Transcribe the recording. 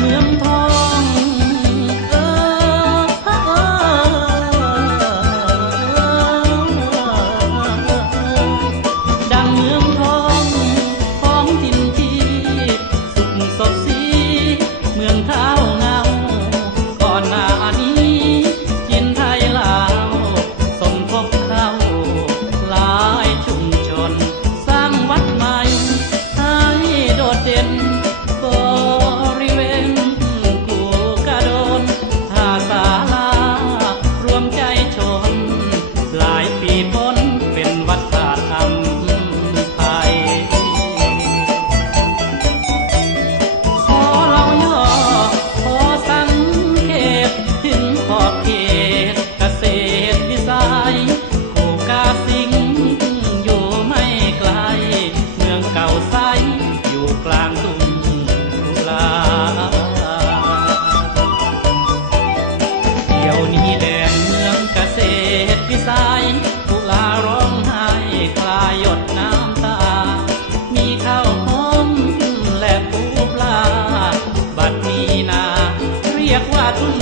เมืองทองดังเมืองทองของถิ่นที่สุขสดสีเมืองเท้าเงาก่อนหน้านี้จินไทยลาวสมทบเข้าหลายชุมชนสร้างวัดใหม่ให้โดดเด่นบริเวณกูกระโดนท่าศาลารวมใจชนหลายปีพ้นเป็นวัดป่าธรรมไทยขอเล่าย่อขอสังเกตถึงขอบเขตเกษตรวิสัยกูกาสิงอยู่ไม่ไกลเมืองเก่าไซอยู่กลางทุ่งกุลาเดี๋ยวนี้แดนเมืองเกษตรวิสัยกุลาร้องไห้คลายหยดน้ำตามีข้าวหอมและปูปลาบัดนี้นาเรียกว่าทุ่ง